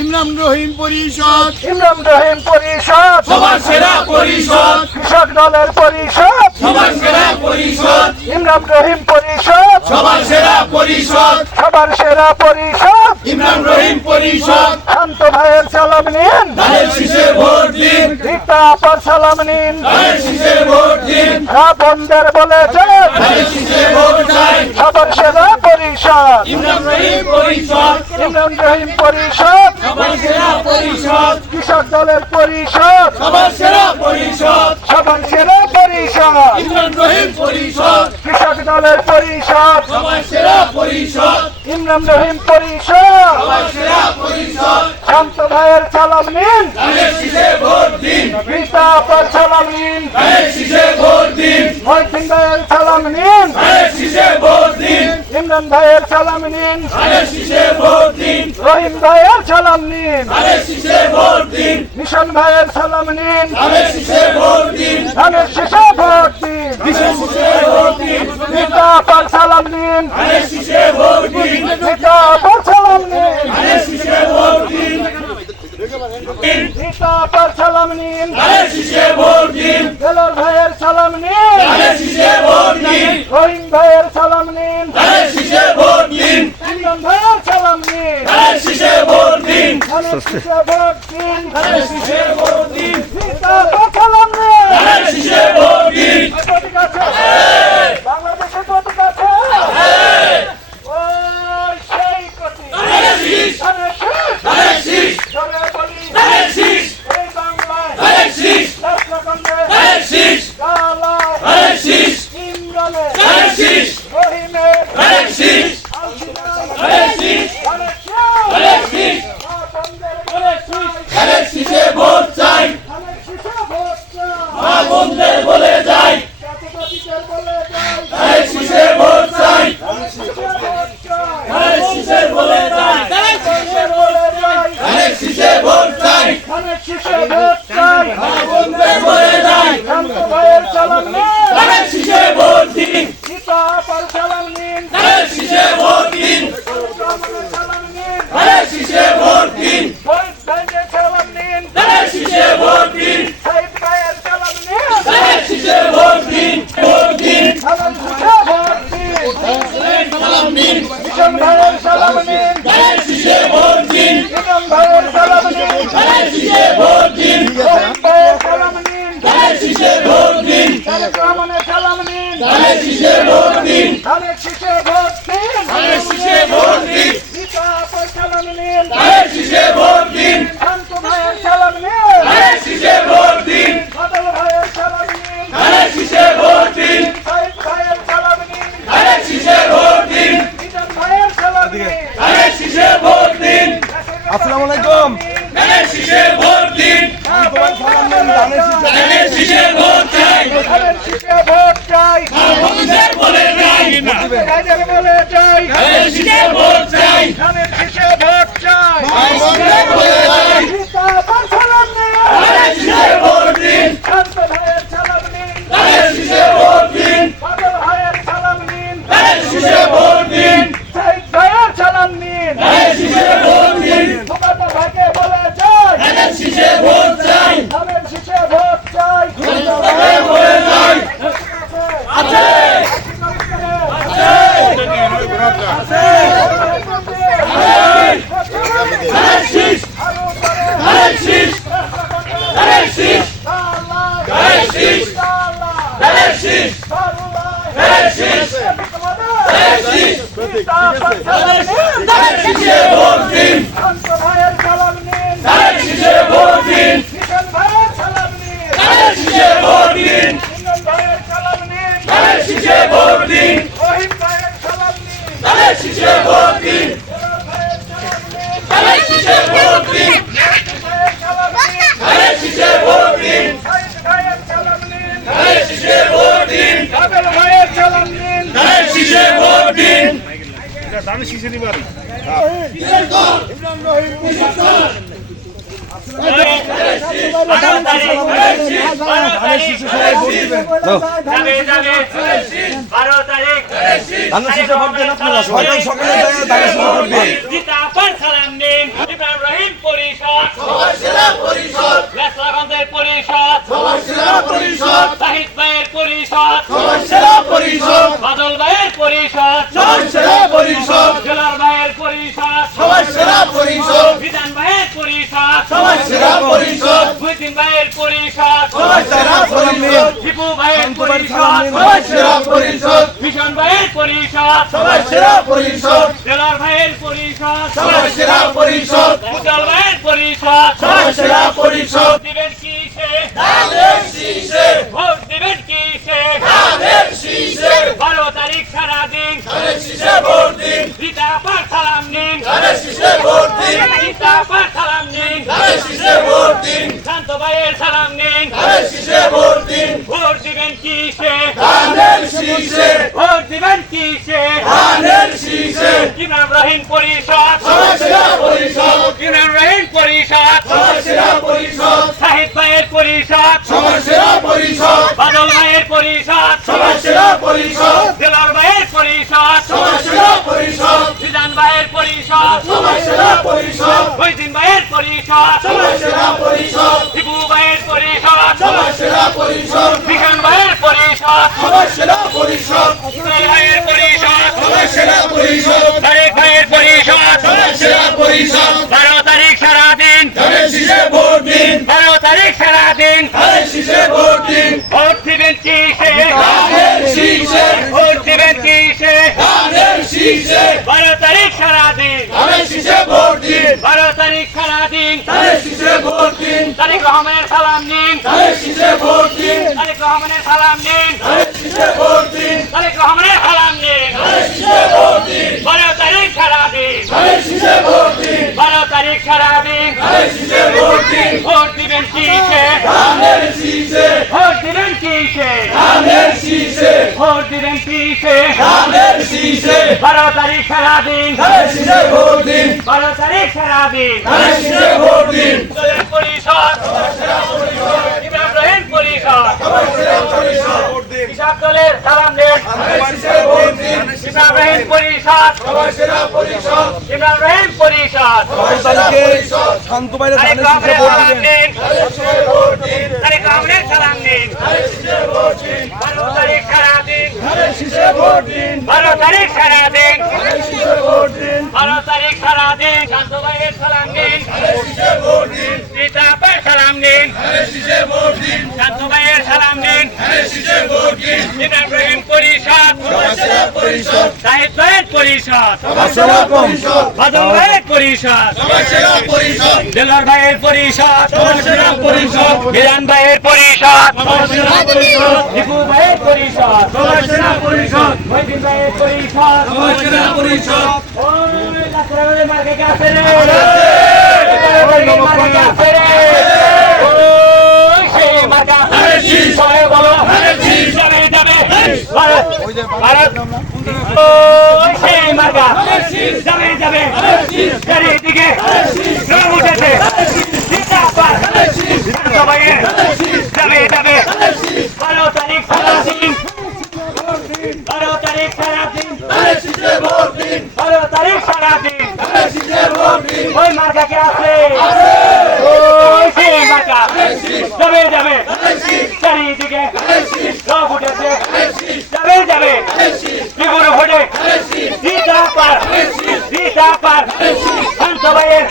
ইমরান রহিম পরিষদ, ইমরান রহিম পরিষদ, সবার সেরা পরিষদ, কৃষক দলের পরিষদ, সবার সেরা পরিষদ, ইমরান রহিম পরিষদ, সবার সেরা পরিষদ, সবার সেরা পরিষদ, ইমরান রহিম পরিষদ। শান্ত ভাইয়ের সালাম নিন, ধানের শীষে ভোট দিন, রিক্তা আপার সালাম নিন, ধানের শীষে ভোট দিন, রাবণদের বলেছেন ধানের শীষে ভোট চাই, সবার সেরা পরিষদ, ইমরান রহিম পরিষদ, ইমরান রহিম পরিষদ, সবার সেরা পরিষদ, কৃষক দলের পরিষদ, সবার সেরা পরিষদ, সবার সেরা পরিষদ, ইমরান রহিম পরিষদ, কৃষক দলের পরিষদ, সবার সেরা পরিষদ, ইমরান রহিম পরিষদ, সবার সেরা পরিষদ। শান্ত ভাইয়ের সালাম নিন, ধানের শীষে ভোট দিন, রিক্তা আপার সালাম নিন, ধানের শীষে ভোট দিন, মহসিন ভাইয়ের সালাম নিন, ধানের শীষে ভোট দিন, ইমরান ভাইয়ের সালাম নিন, ধানের শীষে ভোট দিন, রহিম ভাইয়ের সালাম নিন, ধানের শীষে ভোট দিন, মিশন ভাইয়ের সালাম নিন, ধানের শীষে ভোট দিন, ধানের শেষে ভোট দিন, ধানের শীষে ভোট দিন, রিক্তা আপার সালাম নিন, ধানের শীষে ভোট দিন, রিক্তা আপার সালাম নিন, ধানের শীষে ভোট দিন, রিক্তা আপার সালাম নিন, ধানের শীষে ভোট দিন, দেলোর ভাইয়ের সালাম নিন, ধানের শীষে ভোট দিন, রহিম ভাইয়ের সালাম নিন, ধানের শীষে ভোট দিন, ইমরান ভাইয়ের সালাম নিন, ধানের শীষে ভোট দিন, ধানের শেষে ভোট দিন, ধানের শীষে ভোট দিন, রিক্তা আপার সালাম নিন। ধানের শীষে ভোট দিন। প্রতীক আছে? বাংলাদেশের প্রতীক আছে? ওই সেই প্রতীক। ধানের শীষ, ধানের শীষ। ধানের শীষ, জোরে বলি, ধানের শীষ, এই বাংলায় ধানের শীষ, রাষ্ট্রকণ্ডে ধানের শীষ, গালায় ধানের শীষ, ইমরানে ধানের শীষ, রহিমের ধানের শীষ, আলসিনায় ধানের শীষ, ধানের শীষ। ধানের শীষ, মা-বন্ধের ধানের শীষ। ধানের শীষে ভোট চাই, ধানের শীষে ভোট চাই। মা বোনদের বলে যাই, জাতিবাদীদের বলে যাই। ধানের শীষে ভোট চাই, ধানের শীষে ভোট চাই। ধানের শীষে বলে যাই, ধানের বলে যাই। ধানের শীষে ভোট চাই, ধানের শীষে ভোট চাই। মা বোনদের বলে যাই, শান্ত ভাইয়ের সালাম নিন, ধানের শীষে ভোট দিন, সীতা আপার সালাম নিন, ধানের শীষে ভোট দিন, রহমানের সালাম নিন, ধানের শীষে ভোট দিন, শহীদ ভাইয়ের সালাম নিন, ধানের শীষে ভোট দিন, শহীদ ভাইয়ের সালাম নিন, ধানের শীষে ভোট দিন, ভোট দিন, ধানের শীষে ভোট দিন, সালাম দিন, মিশন ভাইয়ের সালাম নিন, ধানের শীষে ভোট দিন, ইমাম ভাইয়ের সালাম নিন, ধানের শীষে ভোট দিন, রহিম ভাইয়ের সালাম নিন, ধানের শীষে ভোট দিন, তারেক রহমানের সালাম নিন, ধানের শীষে ভোট দিন, ধানের শীষে ভোট দিন, ধানের শীষে ভোট দিন, সীতা আপার সালাম নিন, ধানের শীষে ভোট দিন, শান্ত ভাইয়ের সালাম নিন, ধানের শীষে ভোট দিন, বাদল ভাইয়ের সালাম নিন, ধানের শীষে ভোট দিন, শহীদ ভাইয়ের সালাম নিন, ধানের শীষে ভোট দিন, মিজান ভাইয়ের সালাম নিন, ধানের শীষে ভোট দিন, আসসালামু আলাইকুম, ধানের শীষে ভোট দিন, ধানের শীষে ভোট চাই, ধানের শীষে ভোট চাই, মা বোনদের বলে যাই, রাজার বলে যাই, ধানের শীষে ভোট চাই, ধানের শীষে ভোট চাই, মা বোনদের বলে যাই, সীতা আপার সালাম নিন, ধানের শীষে ভোট দিন, শান্ত ভাইয়ের সালাম নিন, ধানের শীষে ভোট দিন, বাদল ভাইয়ের সালাম নিন, ধানের শীষে ভোট দিন, শহীদ ভাইয়ের সালাম নিন, ধানের শীষে ভোট দিন, ফুকাতো ভাইকে বলে যাই, ধানের শীষে ভোট চাই, ধানের শীষে ভোট চাই, ধানের বলে যাই, আছে, ধানের শীষ, ধানের শীষ, ধানের শীষ, ধানের শীষ, ধানের শীষ, ধানের শীষ, ধানের শীষ, ধানের শীষে ভোট দিন, ধানের শীষে ভোট দিন, ধানের শীষে ভোট দিন, ধানের শীষে ভোট দিন, ধানের শীষে ভোট দিন, ধানের শীষে ভোট দিন, ধানের শীষে ভোট দিন, ধানের শীষে ভোট দিন, ধানের শীষে ভোট দিন, ধানের শীষে দিবারি কিসের দল? ইমরান রহিম কিসের দল? সকাল সকালে ধানের শীষে ভোট দিন। ইব্রাহিম পরিষদ লেসরাগঞ্জের পরিষদ শাহিদ ভাইয়ের পরিষদ বাদল ভাইয়ের পরিষদ জেলার ভাইয়ের পরিষদ বিধান ভাইয়ের পরিষদ মুহিদ্দিন ভাইয়ের পরিষদ দীপু ভাইয়ের পরিষদ ভীষণ ভাইয়ের পরিষদ জেলার ভাইয়ের পরিষদ উজ্জ্বল ভাইয়ের পরিষদ দিবেন কিসে ভোট দিবেন কিসে 12 তারিখ সারাদিন রিতা আপার সালাম নিন রিতা আপার সালাম নিন শান্ত ভাইয়ের সালাম নিন ভোট দিবেন কিসে ভোট দিবেন কিসে ইব্রাহিম পরিষদ ইব্রাহিম পরিষদ শাহিদ ভাইয়ের পরিষদ বাদল ভাইয়ের পরিষদ জেলার ভাইয়ের পরিষদ বিধান ভাইয়ের পরিষদ মুহিদ্দিন ভাইয়ের পরিষদ দীপু ভাইয়ের পরিষদ ভীষণ ভাইয়ের পরিষদ ভাইয়ের পরিষদ তারেক ভাইয়ের পরিষদ 12 তারিখ সারাদিন 12 তারিখ সারাদিন ভোট দিবেন কিসে ভোট দিবেন কিসে 12 তারিখ সারাদিন 12 তারিখ সারাদিন তারেক রহমানের সালাম নিন তারেক রহমানের সালাম নিন তারেক রহমানের সালাম নিন 12 তারিখ সারাদিন 12 তারিখ সারাদিন ভোট দিবেন কিসে ভোট দিবেন কিসে ভোট দিবেন কিসে 12 তারিখ সারাদিন 12 তারিখ সারাদিন পরিষদ ইব্রাহিম পরিষদ হিসাব দলের সালাম দেন ইব্রাহিম পরিষদ ইব্রাহিম পরিষদ শান্ত বাইরে তারেক ধানের শীষে ভোট দিবেন। তারেক রহমানের সালাম নিন 12 তারিখ সারাদিন 12 তারিখ সারাদিন 12 তারিখ সারাদিন শান্ত ভাইয়ের সালাম নিন রিতা আপার সালাম নিন শান্ত ভাইয়ের সালাম নিন ইব্রাহিম পরিষদ শাহিদ ভাইয়ের পরিষদ বাদল ভাইয়ের পরিষদ জেলার ভাইয়ের পরিষদ বিধান ভাইয়ের পরিষদ দীপু ভাইয়ের পরিষদ মুহিদ্দিন ভাইয়ের পরিষদ ওই লাকড়ার মার্কে কাছে রে মার্কে কাছে রে ওই সেই মার্কা সবাই বলো যাবে ভারত ওই সেই মার্কা যাবে চারিদিকে রং উঠেছে যাবে 12 তারিখ সারাদিন 12 তারিখ সারাদিন 12 তারিখ সারাদিন ওই মার্কা কে আছে ওই সেই মার্কা যাবে চারিদিকে রং উঠেছে যাবে বিপুল ভোটে রিতা পার শান্ত ভাইয়ের